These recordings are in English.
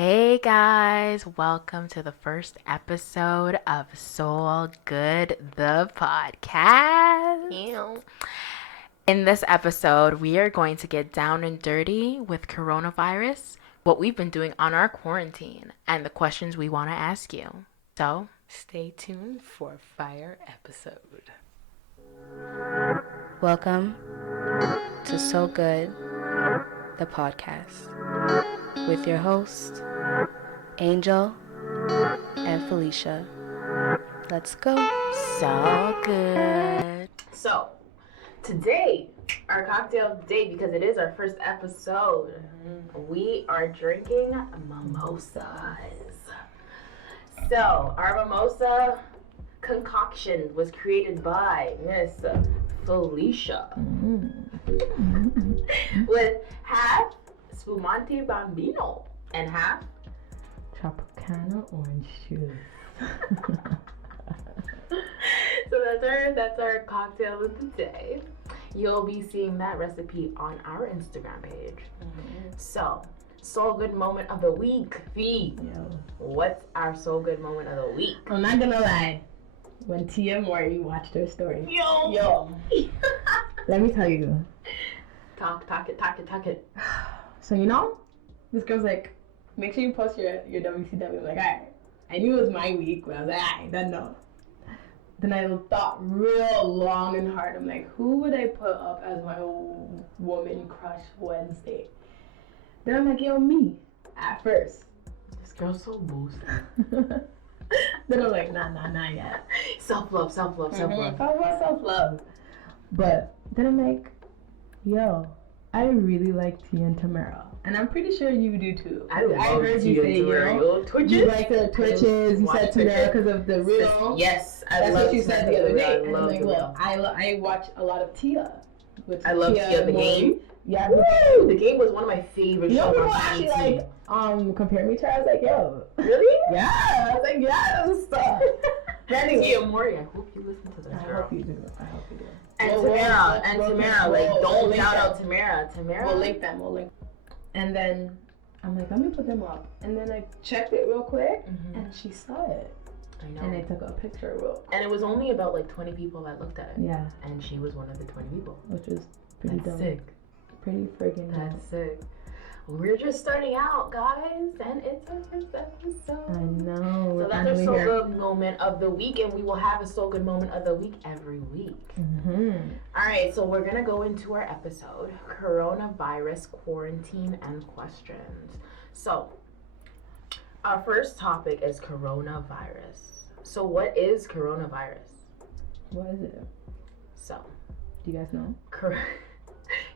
Hey guys, welcome to the first episode of SoulGood, the podcast. In this episode, we are going to get down and dirty with coronavirus, what we've been doing on our quarantine, and the questions we want to ask you. So, stay tuned for a fire episode. Welcome to SoulGood, the podcast, with your hosts, Angel and Felicia. Let's go. So good. So, today, our cocktail of the day, because it is our first episode, we are drinking mimosas. So, our mimosa concoction was created by Miss Felicia with half Spumante Bambino and half Tropicana orange juice. So that's our cocktail of the day. You'll be seeing that recipe on our Instagram page. So, Soul Good moment of the week. Fee, what's our Soul Good moment of the week? I'm not gonna lie. When Tia Mori watched her story. Yo. Let me tell you. Talk it. So this girl's like, make sure you post your WCW. I'm like, alright. I knew it was my week, but I was like, alright, then no. Then I thought real long and hard. I'm like, who would I put up as my woman crush Wednesday? Then I'm like, yo, me. At first. This girl's so boosted. Then I'm like, nah, yet. Self-love. Self-love. But then I'm like, yo, I really like Tia and Tamara. And I'm pretty sure you do too. I heard you say, Twitches? You like the Twitches. You said Tamara because of the real. Yes, that's what you said the other day. And I'm like, well, I watch a lot of Tia. I love Tia the game. Yeah, the game was one of my favorite shows. People actually like compare me to her. I was like, yo, really? Yeah. I was like, yes. Anyway. Tia Mori, I hope you listen to this. I hope you do. And Tamara, like, don't shout out Tamara. We'll link them. And then I'm like, let me put them up. And then I checked it real quick, and she saw it. I know. And I took a picture real. And it was only about like 20 people that looked at it. Yeah. And she was one of the 20 people. Which is pretty dumb. Sick. Pretty freaking dumb. That's sick. We're just starting out, guys, and it's our first episode. I know. So that's our Soul Good moment of the week, and we will have a Soul Good moment of the week every week. All right, so we're gonna go into our episode, coronavirus, quarantine, and questions. So, our first topic is coronavirus. So, what is coronavirus? What is it? So, do you guys know?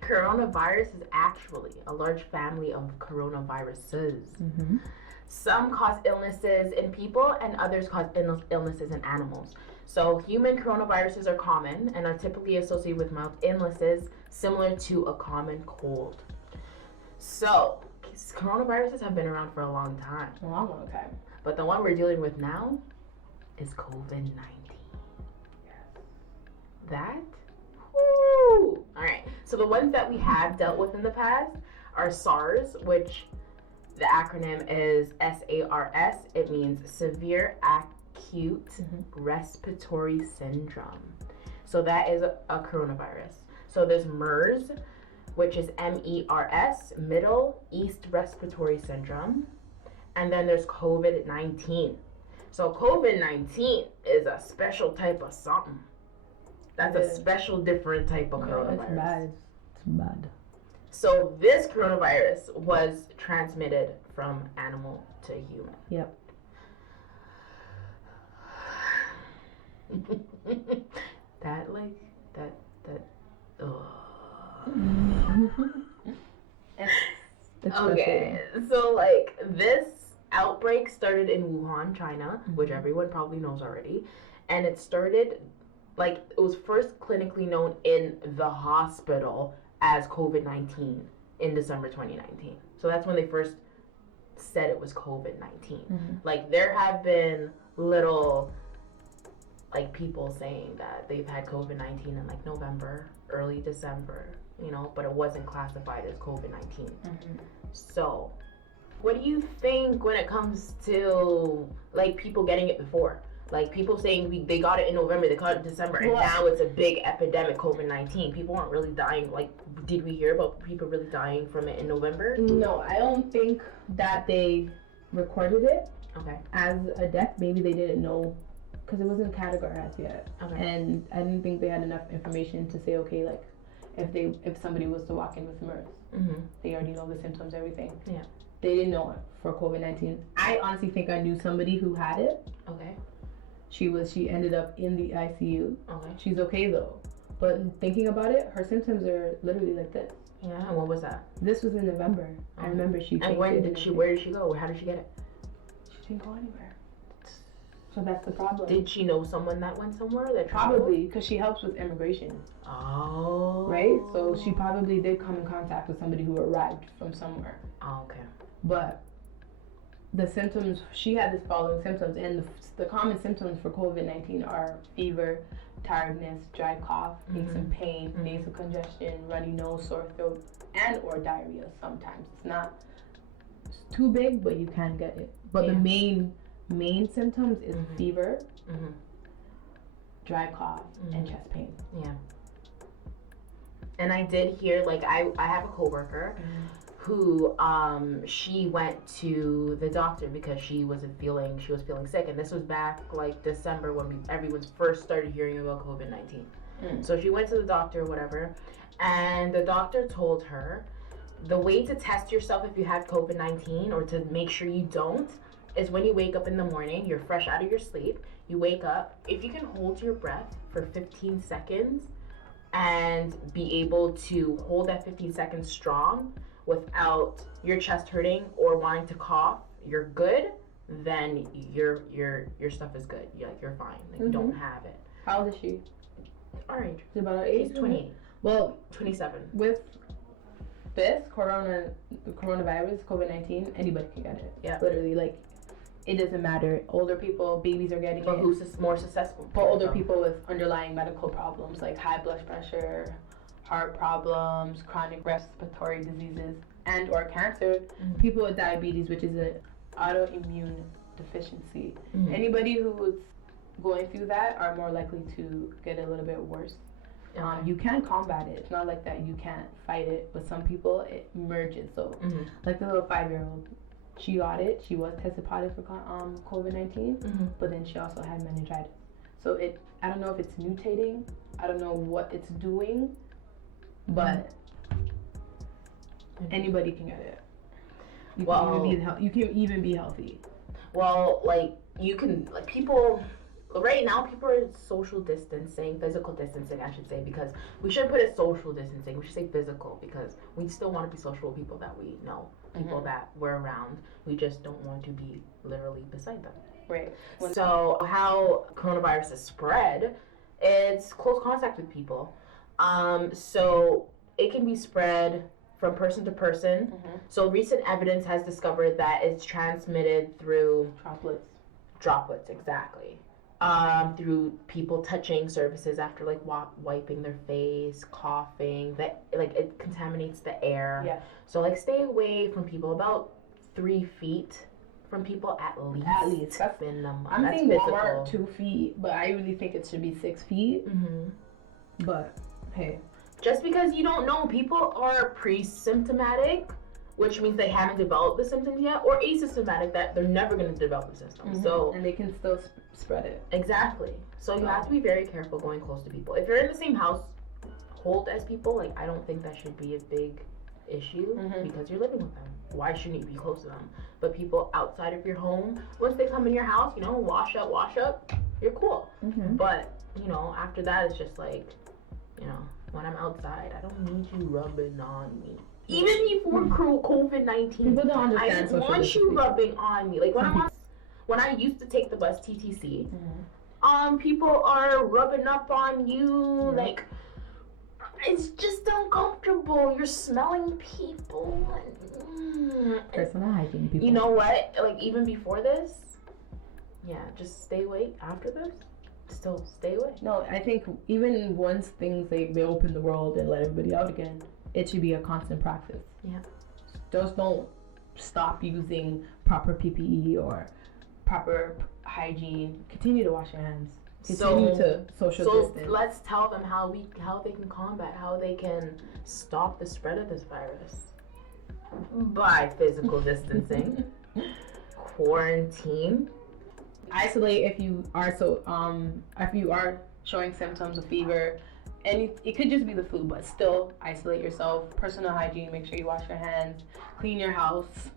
Coronavirus is actually a large family of coronaviruses. Some cause illnesses in people and others cause illnesses in animals. So human coronaviruses are common and are typically associated with mild illnesses similar to a common cold. So coronaviruses have been around for a long time. But the one we're dealing with now is COVID-19. That? Woo! All right. So the ones that we have dealt with in the past are SARS, which the acronym is SARS. It means severe acute respiratory syndrome. So that is a coronavirus. So there's MERS, which is MERS, Middle East Respiratory Syndrome. And then there's COVID-19. So COVID-19 is a special type of something. That's a special, different type of coronavirus. It's bad. So this coronavirus was transmitted from animal to human. Yep. Okay, so like this outbreak started in Wuhan, China, which everyone probably knows already. And it started, like, it was first clinically known in the hospital as COVID-19 in December 2019. So that's when they first said it was COVID-19. Like, there have been little, like, people saying that they've had COVID-19 in, like, November, early December, you know, but it wasn't classified as COVID-19. So What do you think when it comes to like people getting it before? Like people saying they got it in November, they got it in December, and now it's a big epidemic, COVID-19. People aren't really dying. Like, did we hear about people really dying from it in November? No, I don't think that they recorded it as a death. Maybe they didn't know because it wasn't categorized yet. And I didn't think they had enough information to say, okay, like if somebody was to walk in with MERS, they already know the symptoms, everything. Yeah. They didn't know it for COVID-19. I honestly think I knew somebody who had it. Okay. She ended up in the ICU. Okay. She's okay though. But thinking about it, her symptoms are literally like this. Yeah, and what was that? This was in November. I remember she. And where did she go? How did she get it? She didn't go anywhere. So that's the problem. Did she know someone that went somewhere? That probably, because she helps with immigration. Oh. Right? So she probably did come in contact with somebody who arrived from somewhere. Oh, okay. But the symptoms, she had the following symptoms, and the common symptoms for COVID-19 are fever, tiredness, dry cough, aches and pain, nasal congestion, runny nose, sore throat, and or diarrhea sometimes. It's not too big, but you can get it. But the main symptoms is fever, dry cough, and chest pain. Yeah. And I did hear, like, I have a coworker who she went to the doctor because she was feeling sick, and this was back like December when everyone first started hearing about COVID-19. So she went to the doctor, whatever, and the doctor told her the way to test yourself if you had COVID-19 or to make sure you don't is when you wake up in the morning, you're fresh out of your sleep, you wake up, if you can hold your breath for 15 seconds and be able to hold that 15 seconds strong without your chest hurting or wanting to cough, you're good, then your stuff is good. You're fine. Like, you don't have it. How old is she? Our age. She's about our age? She's 28. Well, 27. With this coronavirus, COVID-19, anybody can get it. Yeah. Literally, like, it doesn't matter. Older people, babies are getting but it. Who's more susceptible? But older people with underlying medical problems like high blood pressure, heart problems, chronic respiratory diseases, and or cancer, people with diabetes, which is an autoimmune deficiency. Anybody who's going through that are more likely to get a little bit worse. You can combat it. It's not like that you can't fight it, but some people, it merges. So, like the little 5-year-old, she got it. She was tested positive for COVID-19, but then she also had meningitis. So I don't know if it's mutating. I don't know what it's doing, but anybody can get it. You can even be healthy. Well, like you can, like people. Right now, people are social distancing, physical distancing, I should say, because we shouldn't put it social distancing. We should say physical because we still want to be social with people that we know, people that we're around. We just don't want to be literally beside them. Right. So how coronavirus is spread, it's close contact with people. So it can be spread from person to person. So recent evidence has discovered that it's transmitted through droplets, exactly. Through people touching surfaces after like wiping their face, coughing, that like it contaminates the air. Yeah. So like stay away from people about 3 feet from people at least. At least. That's minimum. I'm That's thinking physical. more 2 feet, but I really think it should be 6 feet. But hey, just because you don't know, people are pre-symptomatic, which means they haven't developed the symptoms yet, or asymptomatic, that they're never going to develop the symptoms. So and they can still spread it. Exactly. So you have to be very careful going close to people. If you're in the same household as people, like I don't think that should be a big issue because you're living with them. Why shouldn't you be close to them? But people outside of your home, once they come in your house, wash up, you're cool. But after that, it's just like, when I'm outside, I don't need you rubbing on me. Even before COVID-19, people don't understand. I want you rubbing on me. Like when I used to take the bus TTC, people are rubbing up on you. Like it's just uncomfortable. You're smelling people. Personal hygiene, people. You know what? Like even before this, just stay away. After this, still stay away. No, I think even once things they open the world and let everybody out again, it should be a constant practice. Yeah. Just don't stop using proper PPE or proper hygiene, continue to wash your hands. Continue to social distance. Let's tell them how they can combat, how they can stop the spread of this virus by physical distancing, quarantine, isolate if you are showing symptoms of fever, and it could just be the flu, but still isolate yourself. Personal hygiene, make sure you wash your hands, clean your house,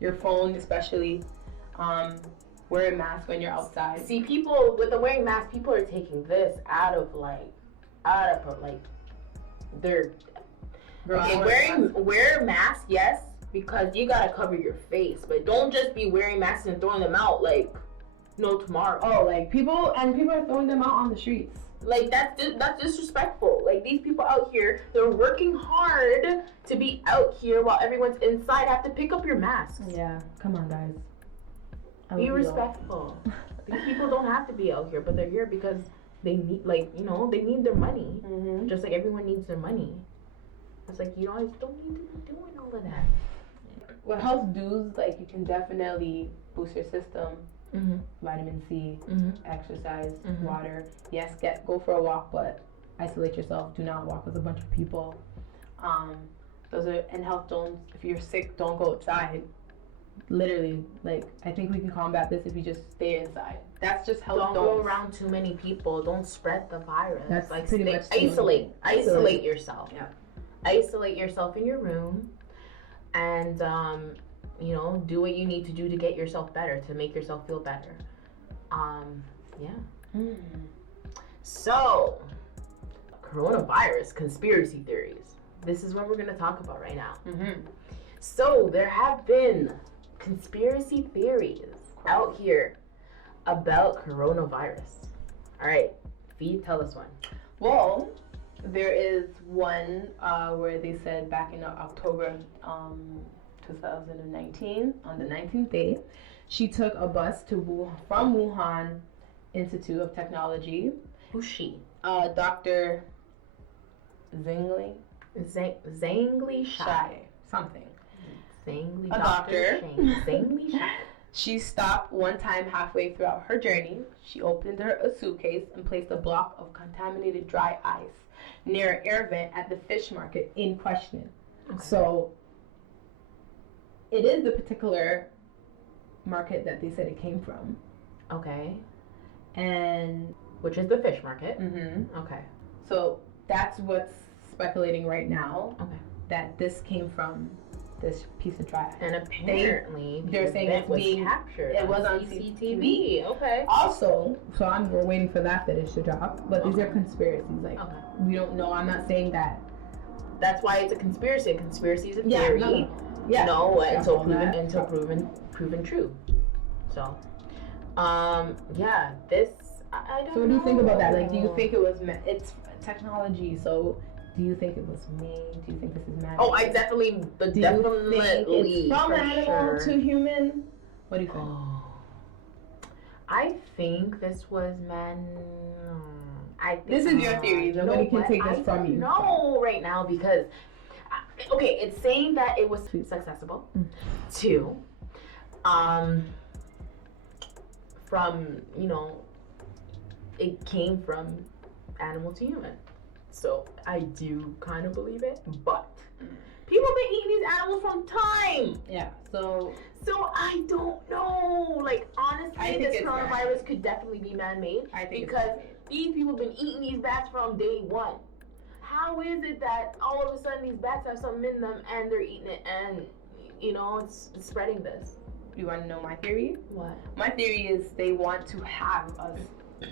your phone especially. Wear a mask when you're outside. See, people with the wearing masks, people are taking this out of their wear a mask, yes, because you gotta cover your face, but don't just be wearing masks and throwing them out like no tomorrow. Oh, like people are throwing them out on the streets. Like that's disrespectful. Like these people out here, they're working hard to be out here while everyone's inside. Have to pick up your masks. Yeah, come on, guys. Be respectful. These people don't have to be out here, but they're here because they need, they need their money. Mm-hmm. Just like everyone needs their money. It's like, I just don't need to be doing all of that. What helps dudes, like, you can definitely boost your system. Mm-hmm. Vitamin C, exercise, Mm-hmm. water. Yes, go for a walk, but isolate yourself. Do not walk with a bunch of people. Those are, and health zones. If you're sick, don't go outside. Literally, like, I think we can combat this if you just stay inside. That's just health zones. Don't go around too many people. Don't spread the virus. That's like pretty much isolate yourself. Yeah. Isolate yourself in your room, and do what you need to do to get yourself better, to make yourself feel better. So, coronavirus conspiracy theories. This is what we're going to talk about right now. Mm-hmm. So, there have been conspiracy theories out here about coronavirus. All right, Fee, tell us one. Well, there is one where they said back in October 2019, on the 19th day, she took a bus from Wuhan Institute of Technology. Who's she? Dr. Zhengli Shai. Something. Zhengli, A doctor. Zhengli Shai. She stopped one time halfway throughout her journey. She opened a suitcase and placed a block of contaminated dry ice near an air vent at the fish market in question. Okay. So it is the particular market that they said it came from. Okay. And which is the fish market. mm-hmm. Okay. So that's what's speculating right now. Okay. That this came from this piece of dry ice. And apparently they're saying it was captured. It was on CCTV. Okay. Also, so we're waiting for that footage to drop. But these are conspiracies. Like, okay. We don't know. I'm not saying that. That's why it's a conspiracy. A conspiracy is a theory. Yeah. Until proven true. So, this I don't know. So what do you think about that? Like, do you think it was it's technology? So do you think it was made? Do you think this is man? Oh, I definitely think it's from animal to human? What do you think? Oh, I think this was man. This is your theory. Nobody can take this from you. No, right now because it's saying that it was accessible to, from it came from animal to human. So I do kind of believe it, but people have been eating these animals from time. Yeah. So I don't know. Like honestly, this coronavirus could definitely be man-made. I think because these people have been eating these bats from day one. How is it that all of a sudden these bats have something in them and they're eating it and it's spreading this? You want to know my theory? What? My theory is they want to have us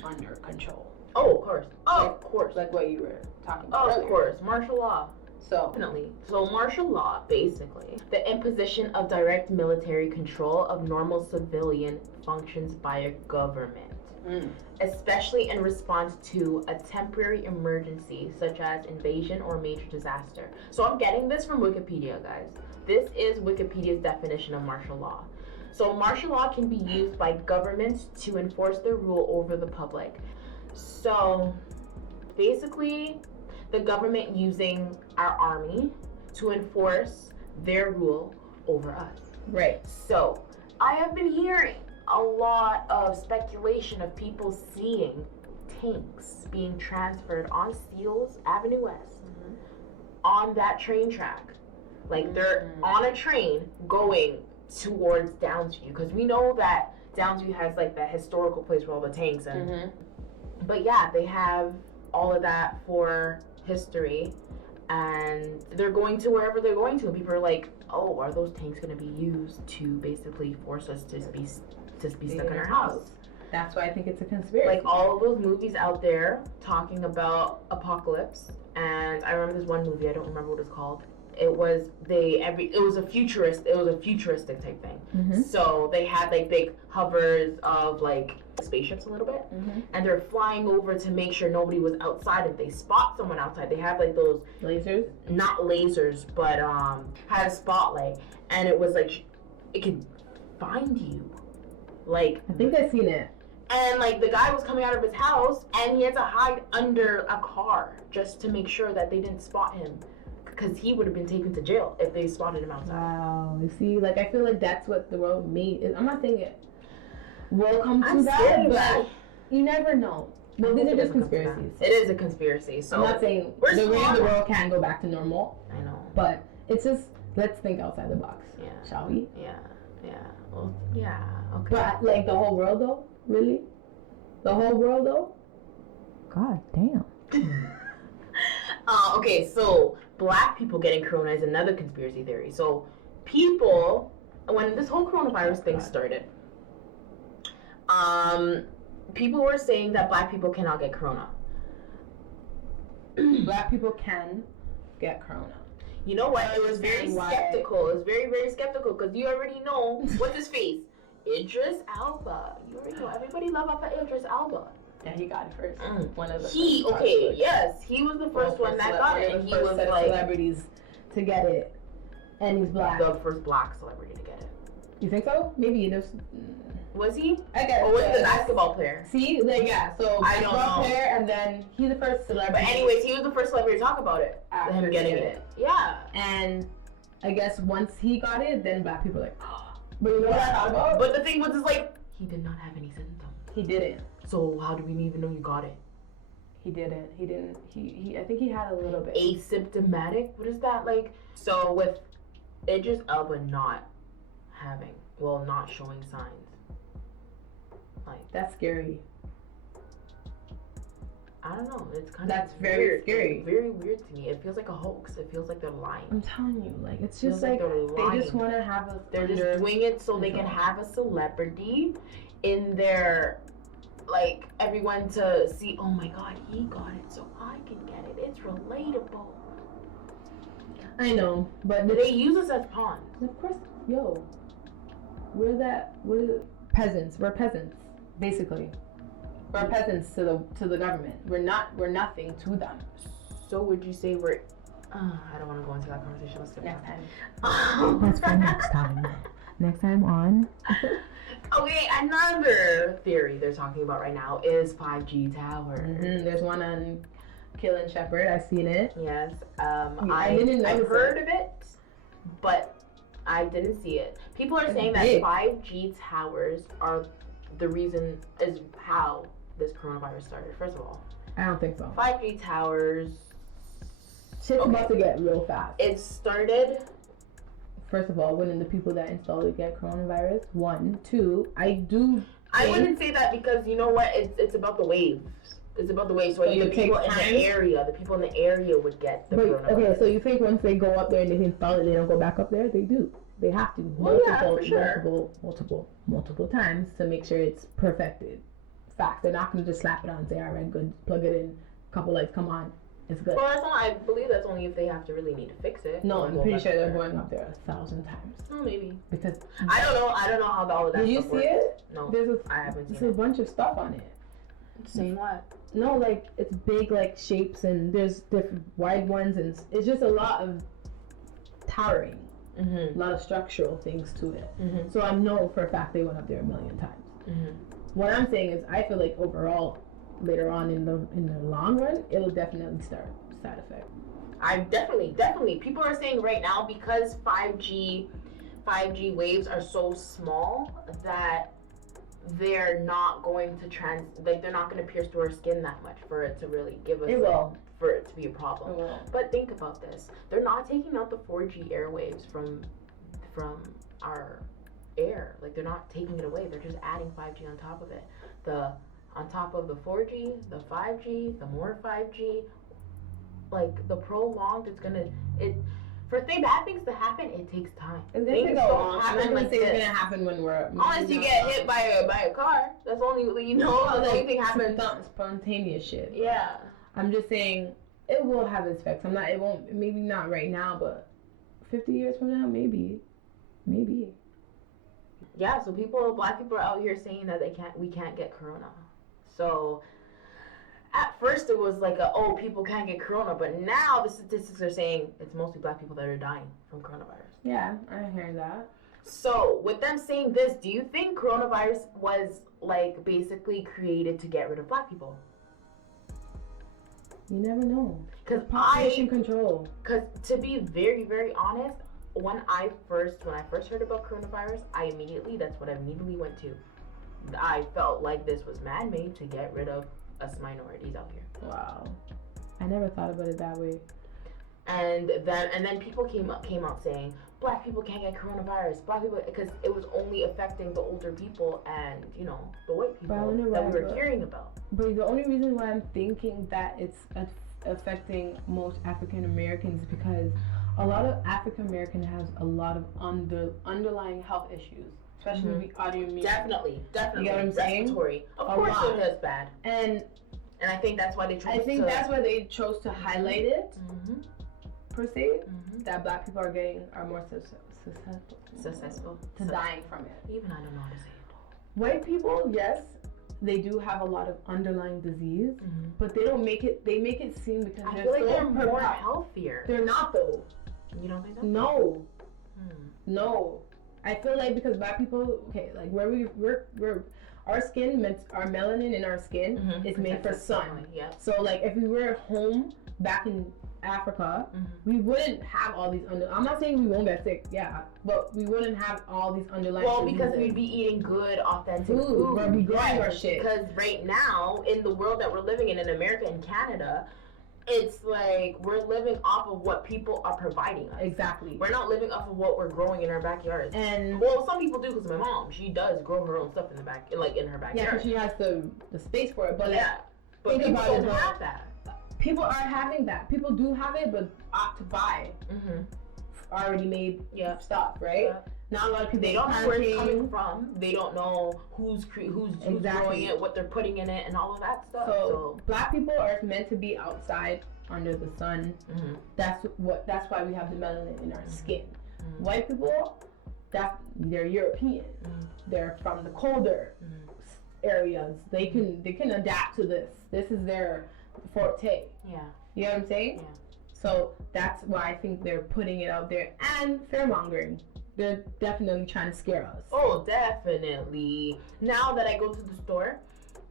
under control. Oh, of course. Oh, of course. Like what you were talking about earlier. Of course. Martial law. So definitely. So martial law, basically, the imposition of direct military control of normal civilian functions by a government, especially in response to a temporary emergency such as invasion or major disaster. So I'm getting this from Wikipedia, guys. This is Wikipedia's definition of martial law. So martial law can be used by governments to enforce their rule over the public. So basically, the government using our army to enforce their rule over us. Right. So I have been hearing a lot of speculation of people seeing tanks being transferred on Steeles Avenue West on that train track. Like they're on a train going towards Downsview, because we know that Downsview has like that historical place with all the tanks and but yeah, they have all of that for history, and they're going to wherever they're going to, and people are like, oh, are those tanks going to be used to basically force us to be stuck in our house? That's why I think it's a conspiracy. Like all of those movies out there talking about apocalypse, and I remember this one movie, I don't remember what it's called. It was a futuristic type thing. So they had like big hovers of like spaceships a little bit, and they're flying over to make sure nobody was outside. If they spot someone outside, they have like those lasers, not lasers, but had a spotlight, and it was like it could find you. Like, I think I've seen it. And like the guy was coming out of his house, and he had to hide under a car just to make sure that they didn't spot him, because he would have been taken to jail if they spotted him outside. Wow. You see, like I feel like that's what the world made. I'm not saying it will come to that, scared, but you never know. Well, these are just conspiracies. It is a conspiracy. So I'm not saying the way the world can go back to normal. I know. But it's just, let's think outside the box. Yeah. Shall we? Yeah. Yeah. Well, yeah. Okay. But like the whole world though? Really? The whole world though? God damn. Okay, so black people getting corona is another conspiracy theory. So people, when this whole coronavirus thing started, people were saying that black people cannot get corona. Black people can get corona. You know what? It was very skeptical. It was very, very skeptical, because you already know what's his face. Idris Elba. You already know. Everybody love off of Idris Elba. Yeah, he got it first. One of the he was the first one that got it, and he was like celebrities to get it, and he's black. The first black celebrity to get it. You think so? Maybe there's. Was he? I guess. Or was he the basketball player? See, like yeah. So I don't basketball know. player, and then he's the first celebrity. But anyways, he was the first celebrity to talk about it. After him getting it. Yeah. And I guess once he got it, then black people were like, oh. But you know what I thought about? But the thing was, is like he did not have any symptoms. He didn't. So how do we even know you got it? He didn't. He I think he had a little bit. Asymptomatic? What is that like? So with Idris Elba not showing signs. Like that's scary. I don't know. It's kind that's of very weird. scary. It's very weird to me. It feels like a hoax. It feels like they're lying. I'm telling you, like it's just like they just want to have a. They're just doing it so they can have a celebrity in their, like everyone to see. Oh my God, he got it, so I can get it. It's relatable. I know, but they use us as pawns. Of course, yo, we're peasants. We're peasants, basically. We're peasants to the government. We're nothing to them. So would you say we're? I don't want to go into that conversation. Let's do next time. That's for next time. Next time on. Okay, another theory they're talking about right now is 5G towers. There's one on Kill and Shepherd. I've seen it. Yes. I've heard of it, but I didn't see it. People are saying that 5G towers are the reason is how this coronavirus started. First of all, I don't think so. 5G towers. Shit's about to get real fast. It started. First of all, wouldn't the people that installed it get coronavirus? 1, 2. I wouldn't say that, because you know what? It's about the waves. It's about the waves. So the people in the area would get the coronavirus. Okay, so you think once they go up there and they install it, they don't go back up there? They do. They have to. Multiple times to make sure it's perfected. Fact. They're not going to just slap it on and say, all right, good, plug it in, couple lights, come on, it's good. Well, I believe that's only if they have to really need to fix it. No, I'm pretty sure they're going up there 1,000 times. Oh, maybe. Because I don't know how all of that. Did you see it? No, I haven't seen it. There's a bunch of stuff on it. Saying what? No, like it's big, like shapes, and there's different wide ones, and it's just a lot of towering. A lot of structural things to it. So I know for a fact they went up there 1 million times. What I'm saying is I feel like overall later on in the long run it'll definitely start side effect. I definitely people are saying right now, because 5G 5G waves are so small that they're not going to they're not going to pierce through our skin that much for it to really give us for it to be a problem. But think about this. They're not taking out the 4G airwaves from our air. Like, they're not taking it away. They're just adding 5G on top of it. On top of the 4G, the 5G, the more 5G, like the prolonged, for bad things to happen, it takes time. Things don't happen like this. It's gonna happen when we're unless you get hit by a car. That's the only the only thing happens. Spontaneous shit. Yeah. I'm just saying it will have its effects. It won't. Maybe not right now, but 50 years from now, maybe. Yeah. So black people are out here saying that we can't get corona. So at first it was like people can't get corona, but now the statistics are saying it's mostly black people that are dying from coronavirus. Yeah, I hear that. So with them saying this, do you think coronavirus was like basically created to get rid of black people? You never know. Because population control. Because to be very, very honest, when I first heard about coronavirus, that's what I immediately went to. I felt like this was man-made to get rid of us minorities out here. Wow, I never thought about it that way. And then people came out saying black people can't get coronavirus. Black people, because it was only affecting the older people and the white people that we were hearing about. But the only reason why I'm thinking that it's affecting most African Americans is because a lot of African Americans have a lot of underlying health issues. Especially with autoimmune. Definitely. You get what I'm saying? Respiratory. Of course it is bad. And I think that's why they chose to highlight it, per se, that black people are more susceptible to dying from it. Even I don't know how to say it. White people, yes, they do have a lot of underlying disease, but they make it seem because they're more healthier. They're not, though. You don't think so? No. No. I feel like because black people, like we're our skin, our melanin in our skin is made for sun. Yeah. So like if we were home back in Africa, we wouldn't have all these I'm not saying we won't get sick, but we wouldn't have all these underlying diseases. Because we'd be eating good, authentic food. We'd be growing our shit. Because right now, in the world that we're living in America and Canada, it's like we're living off of what people are providing us. Exactly. We're not living off of what we're growing in our backyards. And some people do, because my mom, she does grow her own stuff in her backyard. Yeah, because she has the space for it. But but people don't have that. People are having that. People do have it, but opt to buy already made stuff, right? Yeah. Not a lot of people. They don't know where it's coming from. They don't know who's growing it, what they're putting in it, and all of that stuff. So black people are meant to be outside under the sun. That's why we have the melanin in our skin. White people, they're European. They're from the colder areas. They can adapt to this. This is their forte. Yeah. You know what I'm saying? Yeah. So that's why I think they're putting it out there, and fear-mongering. They're definitely trying to scare us. Oh, definitely. Now that I go to the store,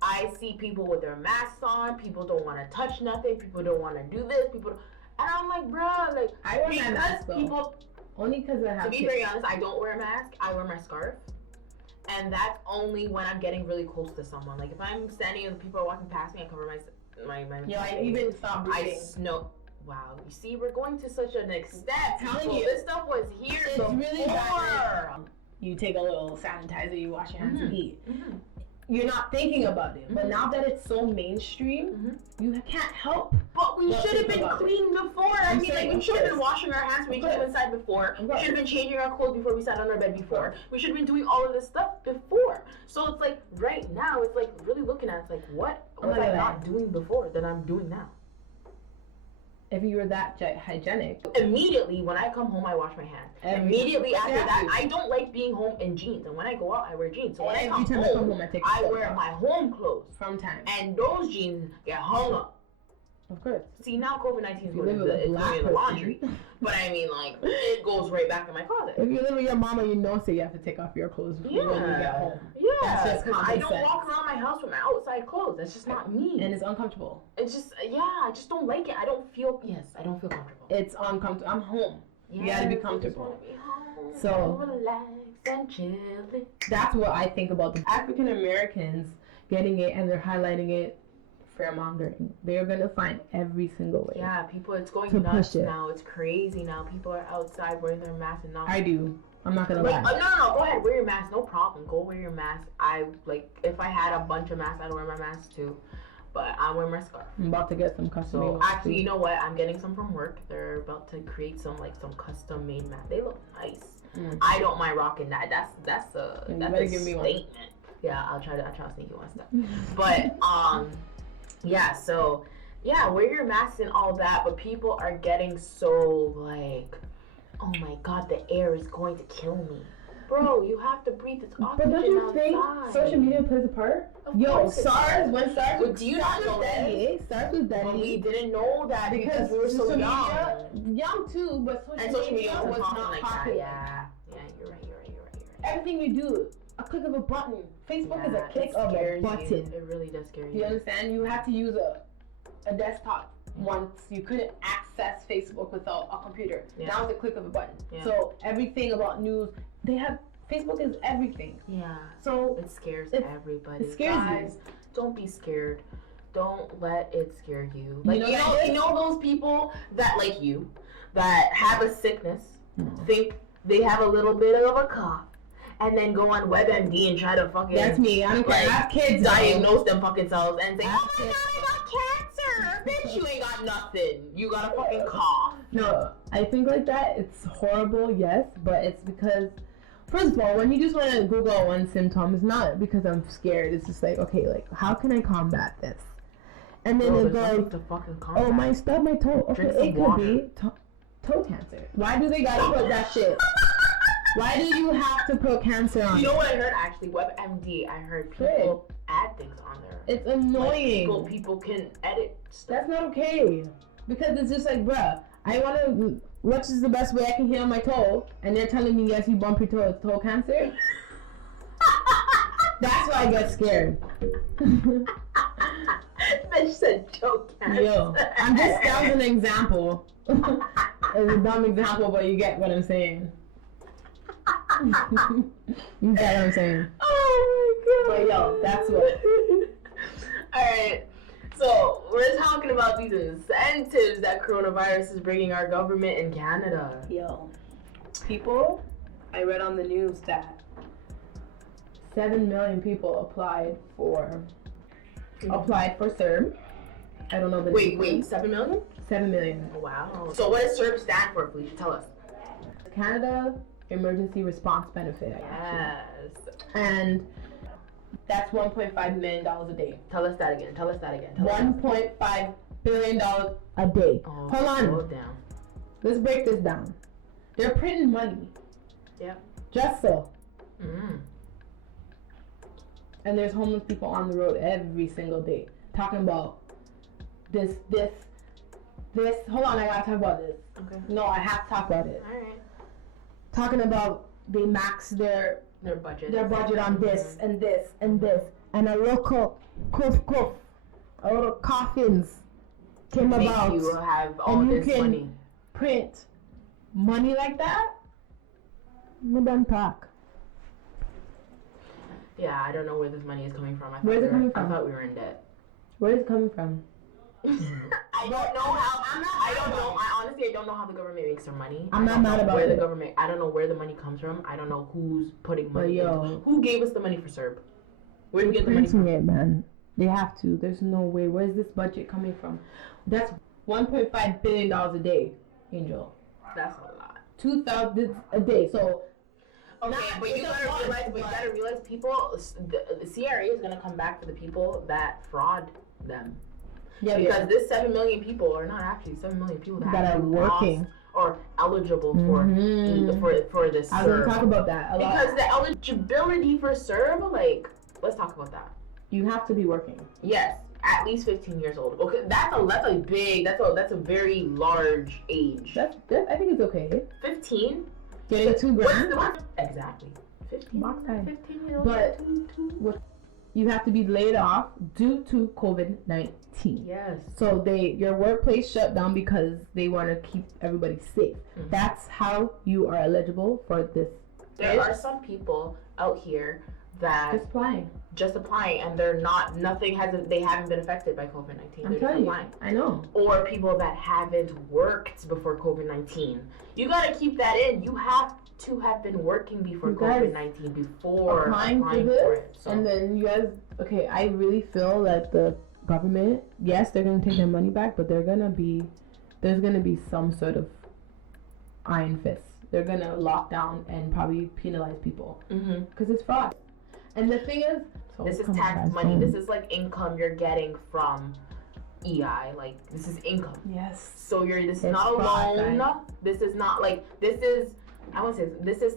I see people with their masks on. People don't want to touch nothing. People don't want to do this. And I'm like, bruh, like, I wear my mask though. Only because I have. To be very honest, I don't wear a mask. I wear my scarf, and that's only when I'm getting really close to someone. Like if I'm standing and people are walking past me, I cover my. Yeah, I even stop breathing. Wow, you see, we're going to such an extent. I'm telling you, this stuff was here before. Really bad. You take a little sanitizer, you wash your hands and eat. You're not thinking about it. But now that it's so mainstream, you can't help. But we should have been clean before. We should have been washing our hands when we came inside before. We should have been changing our clothes before we sat on our bed before. We should have been doing all of this stuff before. So it's like right now, it's like really looking at it's like what was I not doing before that I'm doing now? If you were that hygienic. Immediately when I come home, I wash my hands. Immediately after that, I don't like being home in jeans. And when I go out, I wear jeans. So when I come home, I wear my home clothes. From time. And those jeans get hung up. Of course. See, now COVID-19 is going in the laundry. But I mean, like, it goes right back in my closet. If you live with your mama, you know, so you have to take off your clothes when you get home. Yeah. That's just common sense. I don't walk around my house with my outside clothes. That's just not me. And it's uncomfortable. It's just, I just don't like it. I don't feel comfortable. It's uncomfortable. I'm home. You gotta be comfortable. So relax and chill. that's what I think about the African Americans getting it, and they're highlighting it. Fear-mongering. They're gonna find every single way. Yeah, people, it's going to nuts push it. now. It's crazy now. People are outside wearing their masks and not. I do. I'm not gonna Like, lie. no, go ahead, wear your mask, no problem. Go wear your mask. I if I had a bunch of masks, I'd wear my mask too. But I wear my scarf. I'm about to get some custom So made. actually, you know what? I'm getting some from work. They're about to create some custom made masks. They look nice. I don't mind rocking that. That's a give me one. statement. Yeah, I'll try to sneak you one stuff. But yeah. So yeah, wear your mask and all that. But people are getting so like, oh my god, the air is going to kill me. Bro, you have to breathe this oxygen But don't you outside. think social media plays a part? Of Yo, course it SARS, does. when SARS But do you not know that? SARS was But we deadly. didn't know that because we were so social young. media, young too, but social media was not like popular. that. Yeah, you're right. Everything you do, a click of a button. Facebook is a click it of a scares button. you. It really does scare Do you you. understand? You had to use a desktop once. You couldn't access Facebook without a computer. Yeah. Now it's a click of a button. Yeah. So everything about news, Facebook is everything. Yeah. So It scares everybody. it scares Guys, don't be scared. Don't let it scare you. You Like know you that know those people that like you that have a sickness, think they have a little bit of a cough, and then go on WebMD and try to fucking That's me. I don't care. I have kids. diagnose them fucking selves and say, I have oh my kids. god, I got cancer. Bitch, you ain't got nothing. You got a fucking cough. No, I think like that, it's horrible, yes, but it's because, first of all, when you just want to Google one symptom, it's not because I'm scared. It's just like, okay, like, how can I combat this? And then Bro, they there's go, nothing to fucking combat. oh, my stub my toe. Okay, Drink some it could water. be toe cancer. Why do they gotta put that shit? Why do you have to put cancer on You know it? what I heard actually? WebMD. I heard people add things on there. It's Like, annoying. people can edit stuff. That's not okay. Because it's just like, bruh, I want to, what is the best way I can heal my toe? And they're telling me, yes, you bump your toe, it's toe cancer. That's why I get scared. Bitch said joke cancer. Yo, that was an example. It's a dumb example, but you get what I'm saying. You get what I'm saying. Oh my god. But yo, that's what. Alright. So, we're talking about these incentives that coronavirus is bringing our government in Canada. Yo, people, I read on the news that 7 million people applied for CERB. I don't know the Wait, name. 7 million? 7 million. Wow. So, what does CERB stand for, Felicia? Tell us. Canada Emergency Response Benefit. Actually. Yes. And that's $1.5 million a day. Tell us that again. $1.5 billion a day. Oh, Hold on. slow down. Let's break this down. They're printing money. Yeah. Just so. Mm. And there's homeless people on the road every single day talking about this. Hold on, I gotta talk about this. Okay. No, I have to talk about it. Alright. Talking about they max their budget on this and this and this, and a local a little coffins came Make about. you have all and you this can money. print money like that. We don't talk. Yeah, I don't know where this money is coming from. Where's it coming from? I thought we were in debt. Where is it coming from? I don't know how. I don't know. I honestly don't know how the government makes their money. I'm I not don't mad know about where it. the government. I don't know where the money comes from. I don't know who's putting money. But yo. into- who gave us the money for CERB? Where did we get the money Printing from? it, man. They have to. There's no way. Where's this budget coming from? That's $1.5 billion a day, Angel. That's a lot. 2,000 a day. So Okay, but you it's a gotta lot, realize. But you but- gotta realize, people. The CRA is gonna come back to the people that fraud them. yeah, Because this 7 million people are not actually 7 million people that That are actually working. lost or eligible for this I was gonna CERB. talk about that a lot. Because the eligibility for CERB, like, let's talk about that. You have to be working. Yes, at least 15 years old. Okay, that's a very large age. That's I think it's okay. 15. Getting $2 grand. Exactly. 15. Mock time. 15 years old. But- two. you have to be laid off due to COVID-19. Yes. So your workplace shut down because they want to keep everybody safe. Mm-hmm. That's how you are eligible for this. There are some people out here that just applying, and they haven't been affected by COVID-19. I'm telling you, I know. Or people that haven't worked before COVID-19. You gotta keep that in. You have to have been working before COVID-19 before applying for it. So. And then you guys, okay, I really feel that the government, yes, they're gonna take their money back, but there's gonna be some sort of iron fist. They're gonna lock down and probably penalize people because it's fraud. And the thing is, this is tax money. This is like income you're getting from EI. Like, this is income. Yes. So this is not a loan. Right? This is not like, this is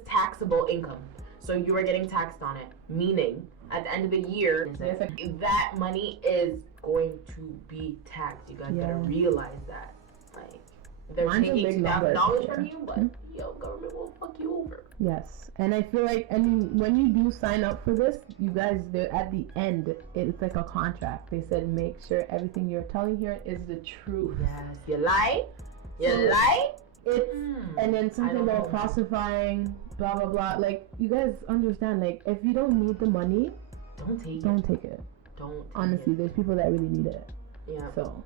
taxable income. So you are getting taxed on it. Meaning, at the end of the year, that money is going to be taxed. You guys gotta realize that. Like, they're taking $2,000 from you, but government will fuck you over. Yes, and I feel like, when you do sign up for this, you guys, at the end, it's like a contract. They said make sure everything you're telling here is the truth. Yes, you lie. And then something about falsifying, blah blah blah. Like, you guys understand? Like, if you don't need the money, don't take it. Honestly, there's people that really need it. Yeah. So.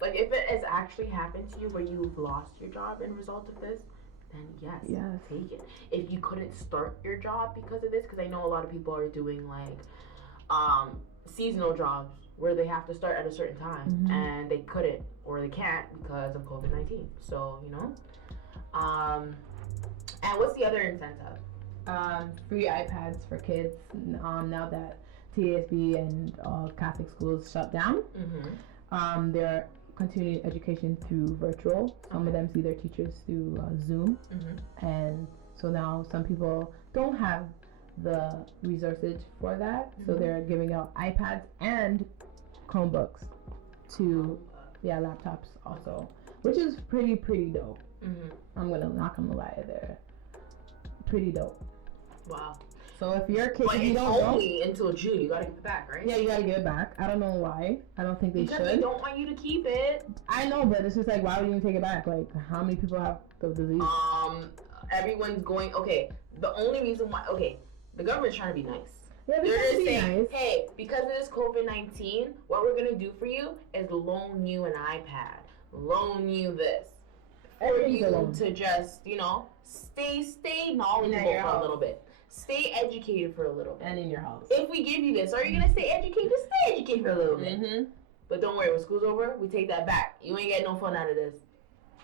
Like, if it has actually happened to you where you've lost your job in result of this, then yes, take it. If you couldn't start your job because of this, because I know a lot of people are doing like seasonal jobs where they have to start at a certain time and they couldn't or they can't because of COVID-19. So, and what's the other incentive? Free iPads for kids now that TASB and Catholic schools shut down. They're continuing education through virtual. Some of them see their teachers through Zoom. And so now some people don't have the resources for that. So they're giving out iPads and Chromebooks to laptops also, which is pretty dope. I'm not gonna lie, they're pretty dope. Wow. So if your kid, you don't only until June, you gotta give it back, right? Yeah, you gotta give it back. I don't know why. I don't think they should. Because they don't want you to keep it. I know, but it's just like, why would you even take it back? Like, how many people have the disease? Everyone's going. Okay, the only reason why. Okay, the government's trying to be nice. Yeah, they're just saying, nice. Hey, because of this COVID-19, what we're gonna do for you is loan you an iPad, loan you this, for you to just, stay knowledgeable for a little bit. Stay educated for a little bit. And in your house. If we give you this, are you going to stay educated? Just stay educated for a little bit. But don't worry, when school's over, we take that back. You ain't getting no fun out of this.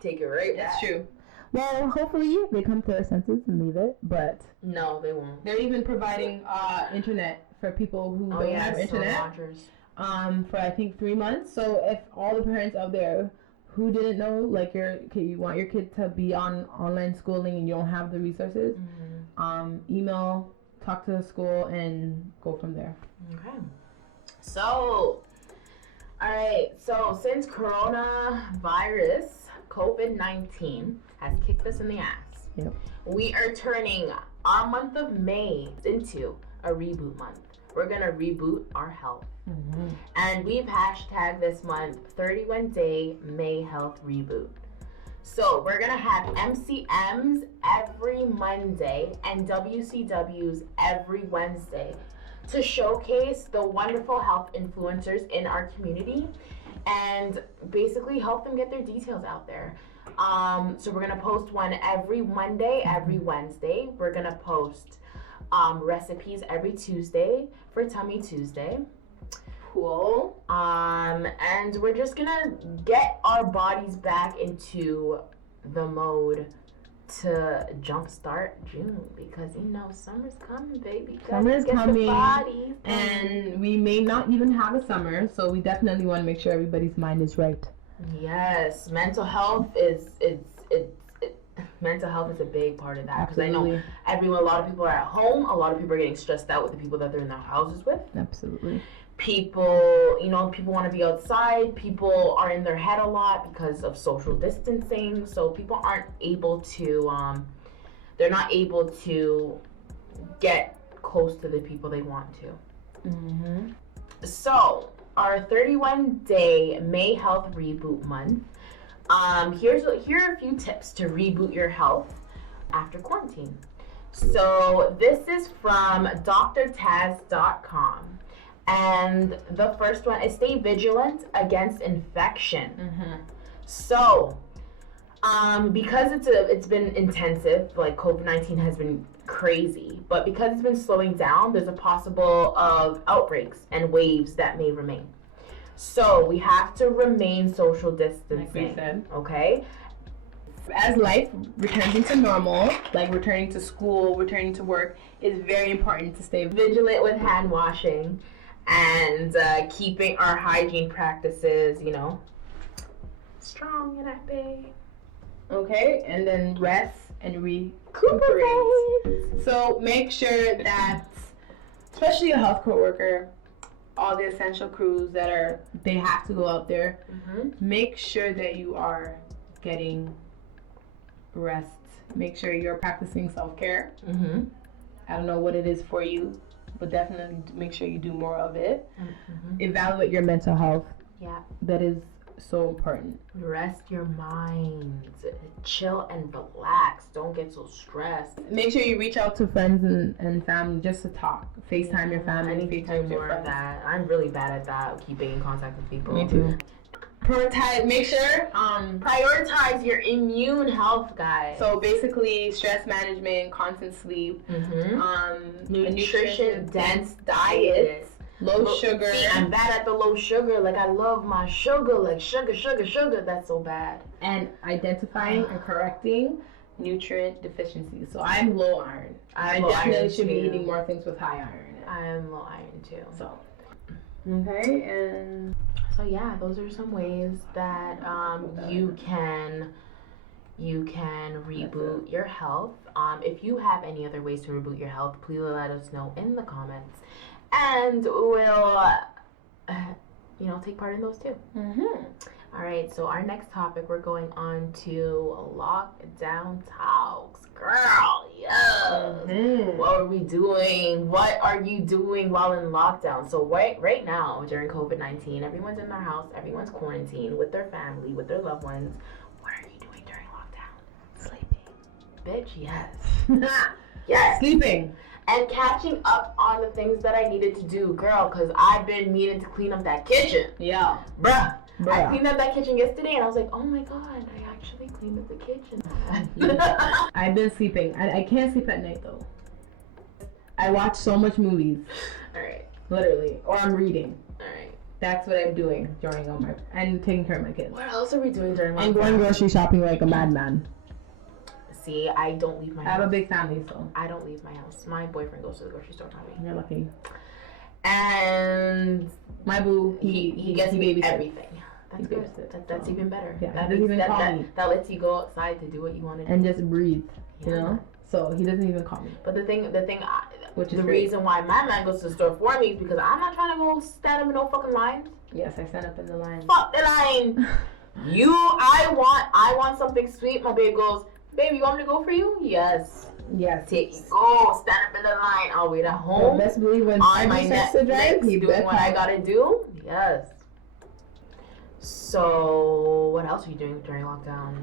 Take it right back. That's true. Well, hopefully they come to their senses and leave it, but... No, they won't. They're even providing internet for people who don't have internet. For, I think, 3 months. So if all the parents out there who didn't know, like, you want your kid to be on online schooling and you don't have the resources... email, talk to the school, and go from there. Okay. So, alright, so since coronavirus, COVID-19, has kicked us in the ass, we are turning our month of May into a reboot month. We're going to reboot our health. And we've hashtagged this month 31-Day May Health Reboot. So we're going to have MCMs every Monday and WCWs every Wednesday to showcase the wonderful health influencers in our community and basically help them get their details out there. So we're going to post one every Monday, every Wednesday. We're going to post recipes every Tuesday for Tummy Tuesday. Cool. And we're just gonna get our bodies back into the mode to jumpstart June because summer's coming, baby. Summer's coming, and we may not even have a summer, so we definitely want to make sure everybody's mind is right. Yes, mental health is mental health is a big part of that because I know a lot of people are at home. A lot of people are getting stressed out with the people that they're in their houses with. Absolutely. People want to be outside. People are in their head a lot because of social distancing. So people aren't able to, they're not able to get close to the people they want to. Mm-hmm. So, our 31-day May Health Reboot Month. Here are a few tips to reboot your health after quarantine. So, this is from drtaz.com. And the first one is stay vigilant against infection. Mm-hmm. So, because it's been intensive, like COVID-19 has been crazy, but because it's been slowing down, there's a possible of outbreaks and waves that may remain. So we have to remain social distancing. Like we said. Okay? As life returns into normal, like returning to school, returning to work, it's very important to stay Vigilant with hand washing and keeping our hygiene practices, strong and happy. okay, and then rest and recuperate. So make sure that, especially a healthcare worker, all the essential crews they have to go out there, make sure that you are getting rest. Make sure you're practicing self-care. I don't know what it is for you, but definitely make sure you do more of it. Evaluate your mental health. Yeah. That is so important. Rest your mind. Chill and relax. Don't get so stressed. Make sure you reach out to friends and family just to talk. FaceTime your family. I need to do FaceTime your more friends. of that. I'm really bad at that, keeping in contact with people. Me too. Make sure prioritize your immune health, guys. so basically stress management, constant sleep, nutrition dense diet. low sugar. See, I'm bad at the low sugar. Like, I love my sugar. Like, sugar. That's so bad. And identifying and correcting nutrient deficiencies. So I'm low iron. I low definitely iron should be too. eating more things with high iron. I'm low iron too. So okay, and So yeah, those are some ways that you can reboot your health. If you have any other ways to reboot your health, please let us know in the comments, and we'll take part in those too. All right, so our next topic, we're going on to lockdown talks. Girl, yes. What are we doing? What are you doing while in lockdown? So right now, during COVID-19, everyone's in their house, everyone's quarantined with their family, with their loved ones. What are you doing during lockdown? Sleeping. Bitch, yes. Yes. sleeping. And catching up on the things that I needed to do, girl, because I've been needing to clean up that kitchen. Yeah. Bruh. I cleaned up that kitchen yesterday and I was like, oh my god, I actually cleaned up the kitchen. I've been sleeping. I can't sleep at night though. I watch so much movies. Alright. Literally. Or I'm reading. Alright. That's what I'm doing during all my and taking care of my kids. What else are we doing during And lockdown? going grocery shopping like a madman. See, I don't leave my house. I have a big family, so I don't leave my house. My boyfriend goes to the grocery store for me. you're lucky. And My boo, he gets me babysits. everything. That's He good. babysits, That's so. even better. Yeah, that, he doesn't even call that, me. that lets you go outside to do what you want to do. And just breathe, you Yeah. know? So he doesn't even call me. But the Which is the great. reason why my man goes to the store for me is because I'm not trying to go stand up in no fucking lines. Yes, I stand up in the line. Fuck the line. I want something sweet. My babe goes, baby, you want me to go for you? Yes. Yes. Go stand up in the line. I'll wait at home Best believe when on my starts to drive, Netflix he doing bet what I home. gotta do. Yes. So what else are you doing during lockdown?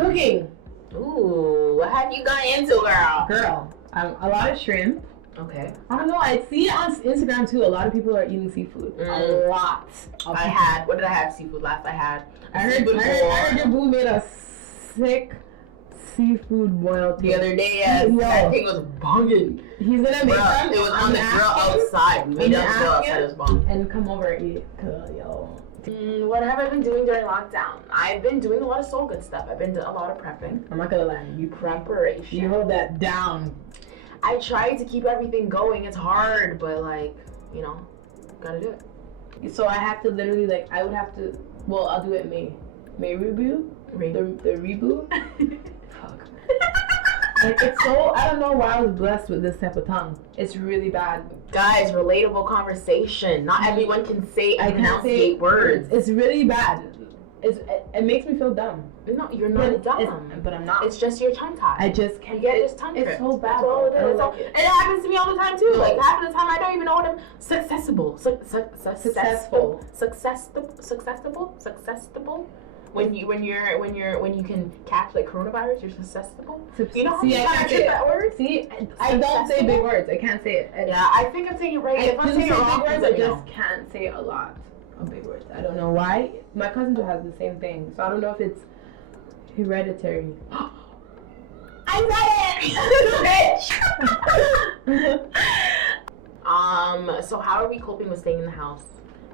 Cooking. Ooh, what have you gone into, girl? Girl, a lot of shrimp. Okay. I don't know. I see it on Instagram too. A lot of people are eating seafood. A lot. Of people. What did I have seafood last? I heard your boo made a sick seafood boiled the other day. Yes, Yo. that thing was bunging. He's gonna make Bruh, them. it was on the grill outside. We made it on the grill outside. It was bomb. And come over and eat it. Yo. What have I been doing during lockdown? I've been doing a lot of SoulGood stuff. I've been doing a lot of prepping. I'm not gonna lie. You Preparation. hold that down. I try to keep everything going. It's hard, but gotta do it. So I have to literally I would have to. Well, I'll do it May reboot. The reboot. Fuck. It's so. I don't know why I was blessed with this type of tongue. It's really bad. Guys, relatable conversation. Not everyone can say and I can't say enunciate words. It's really bad. it makes me feel dumb. No, you're not dumb. But I'm not. It's just your tongue tied. I just can't. You get just tongue It's tripped. so bad. That's all it is. Like And it happens to me all the time too. Like half of the time I don't even know what I'm successful. When you can catch like coronavirus, you're successful. You know how you can't say that word? See, I don't say big words. I can't say it. Yeah, I think I'm saying it right. If I'm saying it wrong, big words, I just can't say a lot of big words. I don't know why. My cousin has the same thing, so I don't know if it's hereditary. I said it. So how are we coping with staying in the house?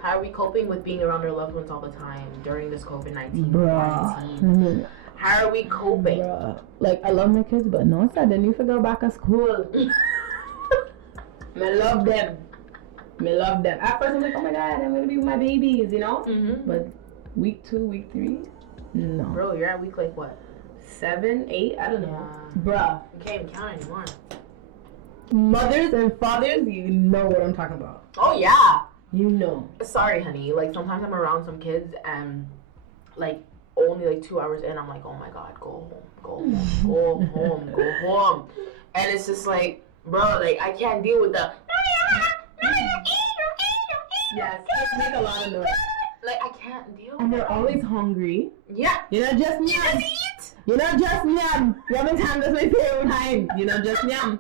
How are we coping with being around our loved ones all the time during this COVID-19 quarantine? How are we coping? Bruh. Like, I love my kids, but no, I said they need to go back to school. I love them. At first, I'm like, oh my God, I'm going to be with my babies, you know? Mm-hmm. But week 2, week 3, no. Bro, you're at week like what? 7, 8? I don't know. Yeah. Bruh. You can't even count anymore. Mothers and fathers, you know what I'm talking about. Oh, yeah. You know. Sorry, honey. Like, sometimes I'm around some kids and, like, only, like, 2 hours in, I'm like, oh, my God, go home. And it's just like, bro, like, I can't deal with the... Yes, kids make a lot of noise. Like, I can't deal with And they're always hungry. Yeah. You're not just nyam. You're not just nyam. Robin time, that's my favorite time. You're not just nyam.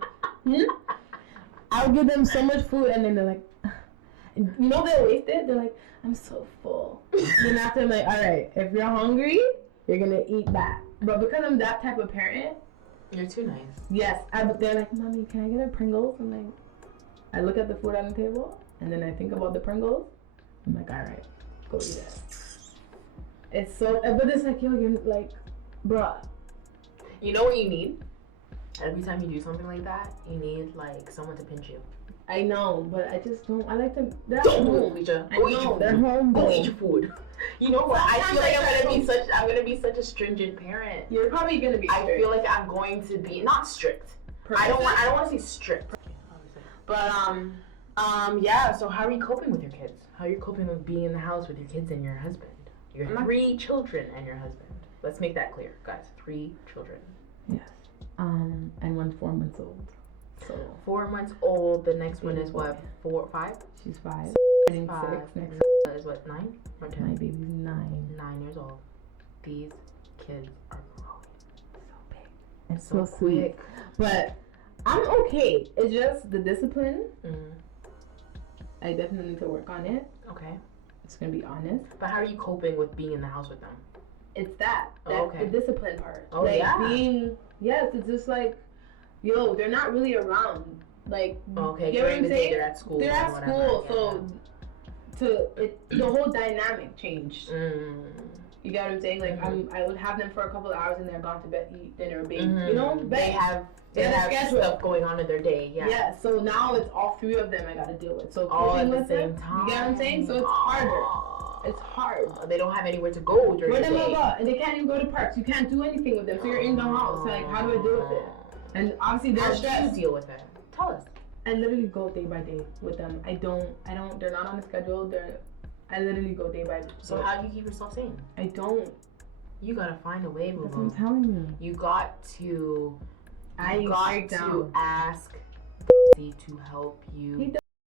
I'll give them so much food and then they're like, you know they waste it? They're like, I'm so full. Then after I'm like, alright, if you're hungry, you're gonna eat that. But because I'm that type of parent, you're too nice. Yes, they're like, Mommy, can I get a Pringles? I'm like, I look at the food on the table and then I think about the Pringles. I'm like, alright, go eat it. It's so, but it's like, yo, you're like, bruh. You know what you need? Every time you do something like that, you need like someone to pinch you. I know, but I just don't. I like to. Don't move, Leisha. Go eat your food. They're home. Go eat your food. You know what? I feel like I'm gonna be such a stringent parent. You're probably gonna be strict. I feel like I'm going to be not strict. I don't want to say strict. But yeah. So how are you coping with your kids? How are you coping with being in the house with your kids and your husband? Your 3 children and your husband. Let's make that clear, guys. 3 children. Yes. And one's 4 months old. So 4 months old. The next one is what? 4, 5? She's 5. She's 5. Next is what? 9 or 10? My baby's 9. 9 years old. These kids are growing so big and so so sweet. But I'm okay. It's just the discipline. I definitely need to work on it. Okay. It's gonna be honest. But how are you coping with being in the house with them? It's that the discipline part. Oh, like yeah. Yes, it's just like, yo, they're not really around. Like, okay, you know what I'm saying? They're at school. They're at school, so the whole dynamic changed. You get what I'm saying? Like, I would have them for a couple of hours and they're gone to bed, eat dinner, baby. You know, they have stuff going on in their day. Yeah. Yeah. So now it's all 3 of them I gotta deal with. So all at the time. same time. You get what I'm saying? So it's harder. It's hard. They don't have anywhere to go during the day. And they can't even go to parks. You can't do anything with them. So you're in the house. So like, how do I deal with it? And obviously they're stressed. How do you deal with it? Tell us. I literally go day by day with them. I don't, they're not on the schedule. I literally go day by day. So how do you keep yourself sane? I don't. You gotta find a way, boo. That's what I'm telling you. You got to ask to help you. He